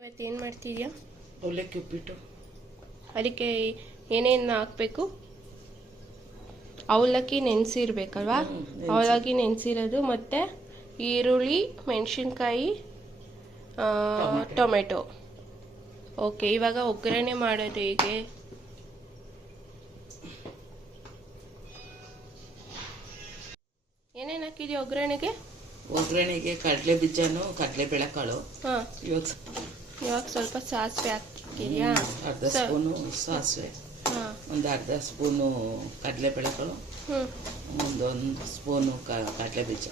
ಇವತ್ತೇನು ಮಾಡ್ತಿದ್ಯಾ? ಅವಲಕ್ಕಿ ಉಪ್ಪಿಟ್ಟು. ಅದಕ್ಕೆ ಏನೇನು ಹಾಕಬೇಕು? ಅವಲಕ್ಕಿ ನೆನೆಸಿರ್ಬೇಕಲ್ವಾ? ಅವಲಕ್ಕಿ ನೆನೆಸಿರೋದು, ಮತ್ತು ಈರುಳ್ಳಿ, ಮೆಣಸಿನ್ಕಾಯಿ, ಟೊಮೆಟೊ. ಓಕೆ, ಇವಾಗ ಒಗ್ಗರಣೆ ಮಾಡೋದು ಹೇಗೆ? ಏನೇನು ಹಾಕಿದ್ಯಾ ಒಗ್ಗರಣೆಗೆ? ಒಗ್ಗರಣೆಗೆ ಕಡಲೆ ಬೀಜನೂ ಕಡಲೆ ಬೇಳೆಕಾಳು. ಹಾಂ, ಇವಾಗ ಸ್ವಲ್ಪ ಸಾಸಿವೆ ಹಾಕ್ತಿದ್ಯಾ? ಅರ್ಧ ಸ್ಪೂನು ಸಾಸಿವೆ, ಒಂದು ಅರ್ಧ ಸ್ಪೂನು ಕಡಲೆ ಬೇಳೆಕಾಳು, ಒಂದೊಂದು ಸ್ಪೂನು ಕಡಲೆ ಬೀಜ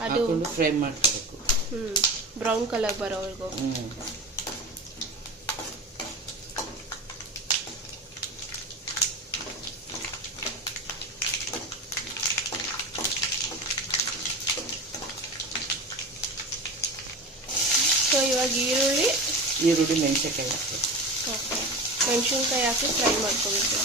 ಹಾಕೊಂಡು ಫ್ರೈ ಮಾಡ್ಕೋಬೇಕು. ಬ್ರೌನ್ ಕಲರ್ ಬರೋವರೆಗೂ. ಸೊ ಇವಾಗ ಈರುಳ್ಳಿ ಮೆಣಸಿನ್ಕಾಯಿ ಹಾಕಬೇಕು. ಓಕೆ, ಮೆಣಸಿನ್ಕಾಯಿ ಹಾಕಿ ಫ್ರೈ ಮಾಡ್ಕೋಬೇಕು.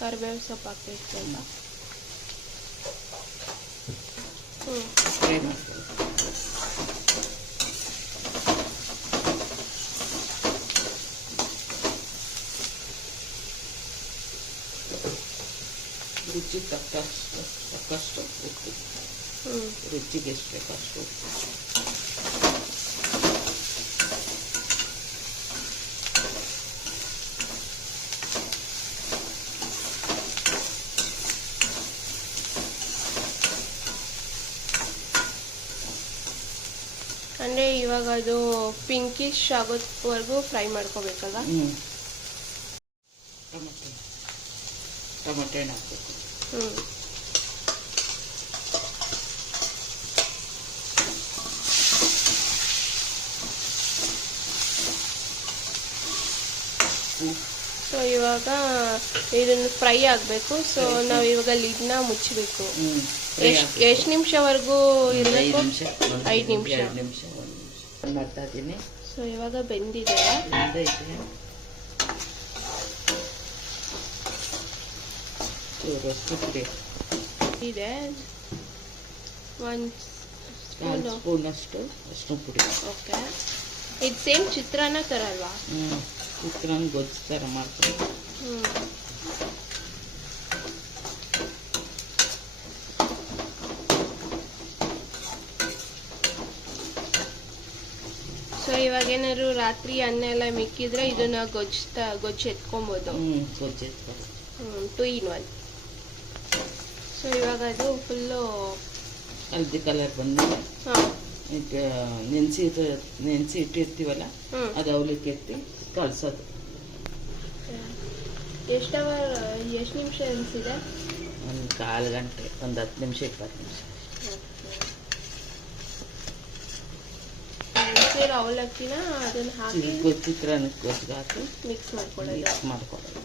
ಕರಿಬೇವು ಸೊಪ್ಪು ಹಾಕ್ಬೇಕು ಸ್ವಲ್ಪ. ಫ್ರೈ ಮಾಡ್ಕೋಬೇಕು. ರುಚಿ ತಕ್ಕಷ್ಟು ಉಪ್ಪು, ರುಚಿಗೆ ಎಷ್ಟು ಬೇಕಷ್ಟು ಉಪ್ಪು. ಅಂದರೆ ಇವಾಗ ಅದು ಪಿಂಕಿಶ್ ಆಗೋವರೆಗೂ ಫ್ರೈ ಮಾಡ್ಕೋಬೇಕಲ್ವಾ? ಟೊಮೆಟೊ ಹಣ್ಣು ಹಾಕಬೇಕು. ಸೊ ಇವಾಗ ಇದನ್ನು ಫ್ರೈ ಆಗಬೇಕು. ಸೊ ನಾವು ಇವಾಗ ಲಿಡ್ನ ಮುಚ್ಚಬೇಕು. ಎಷ್ಟು ನಿಮಿಷವರೆಗೂ ಇರಬೇಕು? 5 ನಿಮಿಷ. ಮಾಡ್ತಾ ಇದ್ದೀನಿ. ಸೊ ಇವಾಗ ಬೆಂದಿದೆ. ಇದೆ 1 ಸ್ಪೂನಷ್ಟು ಅರಿಶಿನ ಪುಡಿ. ಓಕೆ, ಇದು ಸೇಮ್ ಚಿತ್ರಾನ್ನ ಥರ ಅಲ್ವಾ? ಚಿತ್ರಾನ್ನ ಗೊಜ್ಜು ಥರ ಮಾಡ್ತೀನಿ. ಸೊ ಇವಾಗ ಏನಾದ್ರು ರಾತ್ರಿ ಅನ್ನ ಎಲ್ಲ ಮಿಕ್ಕಿದ್ರೆ ಇದನ್ನ ಗೊಜ್ಜು ಎತ್ಕೊಬೋದು. 2 in 1. ಸೊ ಇವಾಗ ಅದು ಫುಲ್ಲು ಹಲ್ದಿ ಕಲರ್ ಬಂದಿದೆ. ನೆನೆಸಿ ಇಟ್ಟಿರ್ತೀವಲ್ಲ, ಅದು ಅವಲಕ್ಕಿ ಎತ್ತಿ ಕಳ್ಸೋದು. ಎಷ್ಟು ನಿಮಿಷ ಅನಿಸಿದೆ? ಒಂದು 1/4 ಗಂಟೆ, ಒಂದು 10 ನಿಮಿಷ 20 ನಿಮಿಷ. ಅವಲಕ್ಕಿನ ಅದನ್ನ ಹಾಕಿ ಚಿತ್ರಾನ್ನಕ್ಕೆ ಗೊಜ್ಜಿಗೆ ಹಾಕಿ ಮಿಕ್ಸ್ ಮಾಡ್ಕೊಳ್ಳೋದು.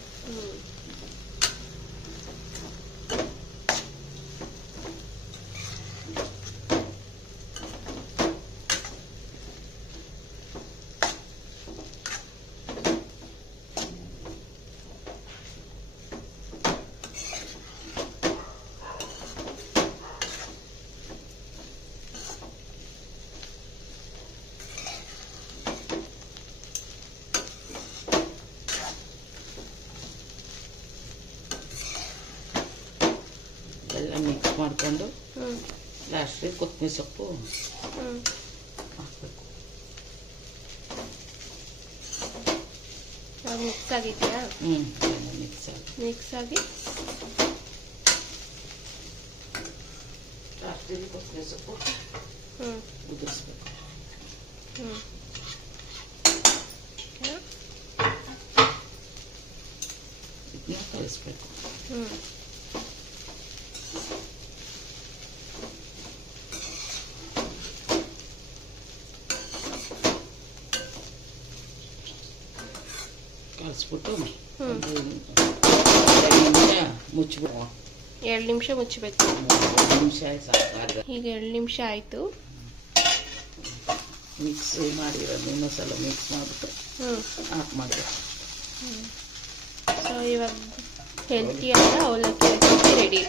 ಎಲ್ಲ ಮಿಕ್ಸ್ ಮಾಡಿಕೊಂಡು ಲಾಸ್ಟಿಗೆ ಕೊತ್ತಂಬರಿ ಸೊಪ್ಪು ಹಾಕಬೇಕು. ಮಿಕ್ಸ್ ಆಗಿದೆಯಾ? ಮಿಕ್ಸ್ ಆಗಿ ಲಾಸ್ಟಿಗೆ ಕೊತ್ತಂಬರಿ ಸೊಪ್ಪು ಉದುರಿಸ್ಬೇಕು. ಇದನ್ನ ಕಲಿಸ್ಬೇಕು. ಕಲಿಸ್ಬಿಟ್ಟು 2 ನಿಮಿಷ ಮುಚ್ಚಬೇಕು. 2 ನಿಮಿಷ ಮುಚ್ಚಬೇಕು. 2 ನಿಮಿಷ ಸಾಕು. ಈಗ 2 ನಿಮಿಷ ಆಯಿತು. ಮಿಕ್ಸ್ ಮಾಡಿರೋದು ಇನ್ನೊಂದು ಸಲ ಮಿಕ್ಸ್ ಮಾಡಿಬಿಟ್ಟು ಆಫ್ ಮಾಡಬೇಕು. ಸೊ ಇವಾಗ ಹೆಲ್ತಿ ಆದ ಅವಲಕ್ಕಿ ರೆಸಿಪಿ ರೆಡಿ.